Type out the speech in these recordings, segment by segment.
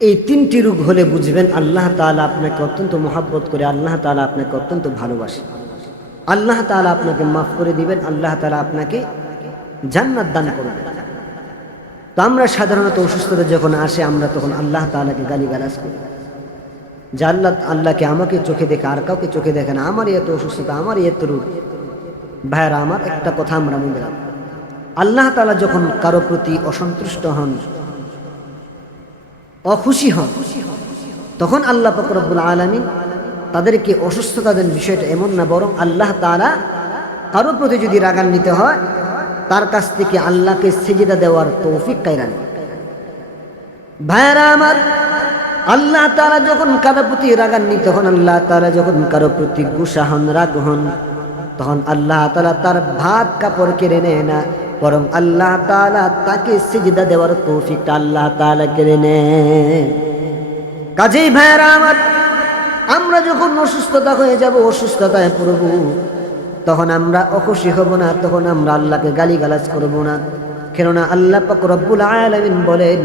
এই তিনটি রোগ হলে বুঝবেন আল্লাহ তাআলা আপনাকে অত্যন্ত মহাব্বত করে, আল্লাহ তাআলা আপনাকে অত্যন্ত ভালোবাসে। আল্লাহ তাআলা আপনাকে মাফ করে দিবেন, আল্লাহ তালা আপনাকে জান্নাত দান করবেন। তো আমরা সাধারণত অসুস্থতা যখন আসে, আমরা তখন আল্লাহ তাআলাকে গালিগালাজ করি। যে আল্লাহ আল্লাহকে আমাকে চোখে দেখে, আর কাউকে চোখে দেখে না? আমারই এত অসুস্থতা, আমারই এত রোগ। ভাইয়ারা, আমার একটা কথা আমরা মনে রাখব। আল্লাহ তালা যখন কারও প্রতি অসন্তুষ্ট হন অখুশি হন। তখন আল্লাহ ফকরবুল আলমিন তাদেরকে অসুস্থতা দেন বিষয়টা এমন না, বরং আল্লাহ তারা কারও প্রতি যদি রাগান্বিত হয়, তার কাছ থেকে আল্লাহকে সেজিদা দেওয়ার তৌফিক কায়রান ভাইয়ারা আমার, আল্লাহ তারা যখন কারও প্রতি রাগান্বিত হন, আল্লাহ তারা যখন কারও প্রতি গুসা হন, রাগ হন, তখন আল্লাহ তালা তার ভাত কাপড় কেড়ে নেয় না বরং আল্লাহ তালা তাকে সিজদা দেওয়ার তৌফিকটা আল্লাহ তালা কেড়ে নেয় কাজেই ভাইয়ারা আমার আমরা যখন অসুস্থতা হয়ে যাব অসুস্থতায় পড়ব তখন আমরা অখুশি হব না তখন আমরা আল্লাহকে গালিগালাজ করব না কেননা আল্লাহ পাক রব্বুল আলামিন বলেন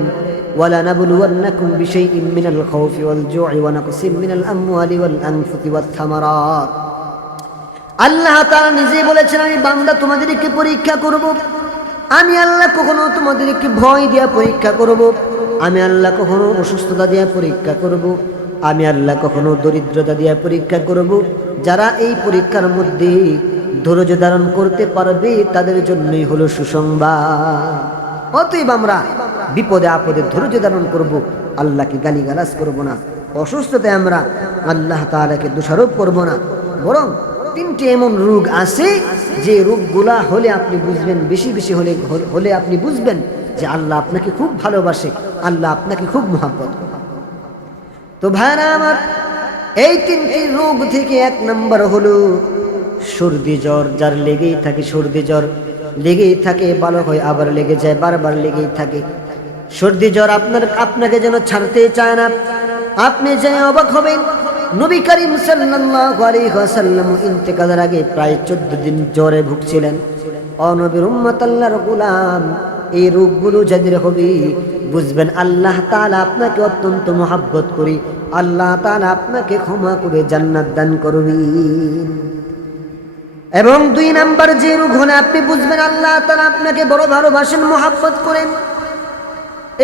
ولنبلونكم بشيء من الخوف والجوع ونقص من الأموال والأنفس والثمرات আল্লাহ তারা নিজেই বলেছেন আমি বান্দা তোমাদেরকে পরীক্ষা করব আমি আল্লাহ কখনো তোমাদেরকে ভয় দিয়া পরীক্ষা করব। আমি আল্লাহ কখনো অসুস্থতা দিয়া পরীক্ষা করব। আমি আল্লাহ কখনো দরিদ্রতা দিয়া পরীক্ষা করব। যারা এই পরীক্ষার মধ্যে ধৈর্য ধারণ করতে পারবে, তাদের জন্যই হলো সুসংবাদ। অতএব আমরা বিপদে আপদে ধৈর্য ধারণ করব, আল্লাহকে গালি গালাজ করব না। অসুস্থতায় আমরা আল্লাহ তাআলাকে দোষারোপ করব না। বরং তিনটি এমন রোগ আছে যে রোগগুলা হলে আপনি বুঝবেন, বেশি বেশি হলে হলে আপনি বুঝবেন যে আল্লাহ আপনাকে খুব ভালোবাসে, আল্লাহ আপনাকে খুব মহাব্বত। তো ভাইরা আমার, এই তিনটি রোগ থেকে এক নম্বর হলো সর্দি জ্বর, যার লেগেই থাকে সর্দি জ্বর। লেগেই থাকে, ভালো হয়, আবার লেগে যায়, বারবার লেগেই থাকে। সর্দি জ্বর আপনার, আপনাকে যেন ছাড়তে চায় না। আপনি যে অবাক হবেন নবী করিম সাল্লাল্লাহু আলাইহি ওয়াসাল্লাম ইন্তেকালের আগে প্রায় 14 দিন জ্বরে ভুগছিলেন। অনবীর উম্মত আল্লাহর গোলাম, এই রোগগুলো যাদের হবে, বুঝবেন আল্লাহ তাআলা আপনাকে অত্যন্ত মহাব্বত করি। আল্লাহ তাআলা আপনাকে ক্ষমা করে জান্নাত দান করবেন এবং দুই নাম্বার যে রোগ হলে আপনি বুঝবেন আল্লাহ তাআলা আপনাকে বড় ভালোবাসেন, মহাব্বত করেন।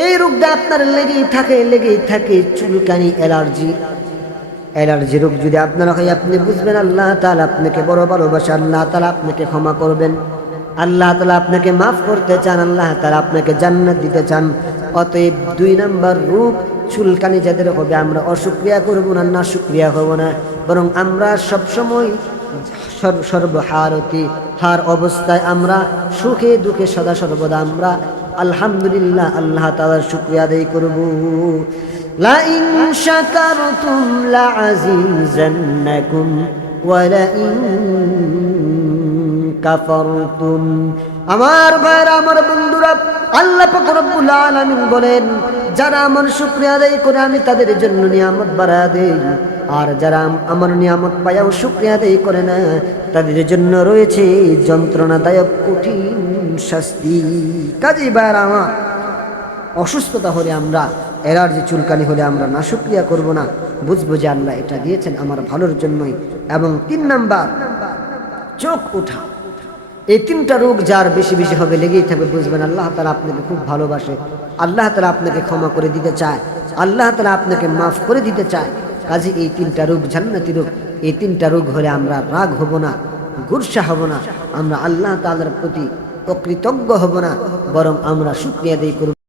এই রোগটা আপনার লেগেই থাকে লেগেই থাকে, চুলকানি, অ্যালার্জি। অ্যালার্জি রোগ যদি আপনার হয়, আপনি বুঝবেন, আল্লাহ তাআলা আপনাকে বড় ভালোবাসে, আল্লাহ তাআলা আপনাকে ক্ষমা করবেন। আল্লাহ তালা আপনাকে মাফ করতে চান, আল্লাহ তালা আপনাকে জান্নাত দিতে চান। অতএব দুই নম্বর রোগ চুলকানি যাদের হবে, আমরা অসুক্রিয়া করব না না সুক্রিয়া হব না। বরং আমরা সবসময় সর্বহারতি, হার অবস্থায় আমরা সুখে দুঃখে সদা সর্বদা আমরা আলহামদুলিল্লাহ আল্লাহ তাআলার শুকরিয়া আদায় করব। لئن شكرتم لعزيزنكم ولئن কাফারতুম আমার ভাইরা আমার বন্ধুরা আল্লাহ পাক রব্বুল আলামিন বলেন যারা আমার শুকরিয়া আদায় করে আমি তাদের জন্য নিয়ামত বাড়া দেই আর যারা আমার নিয়ামত পায়াও শুকরিয়া আদায় করে না তাদের জন্য রয়েছে যন্ত্রণাদায়ক কঠিন শাস্তি কাজী ভাইরা আমার অসুস্থতা হলে আমরা অ্যালার্জি চুলকানি হলে আমরা না শুক্রিয়া করব না। বুঝব যে আল্লাহ এটা দিয়েছেন আমার ভালোর জন্যই। এবং তিন নাম্বার, চোখ ওঠা এই তিনটা রোগ যার বেশি বেশি হবে, লেগেই থাকবে, বুঝবেন, আল্লাহ তালা আপনাকে খুব ভালোবাসে। আল্লাহ তালা আপনাকে ক্ষমা করে দিতে চায়। আল্লাহ তালা আপনাকে মাফ করে দিতে চায়। কাজে এই তিনটা রোগ জান্নাতি রোগ। এই তিনটা রোগ হলে আমরা রাগ হব না, গুরসা হব না। আমরা আল্লাহ তালার প্রতি অকৃতজ্ঞ হব না, বরং আমরা শুক্রিয়া দেই করব।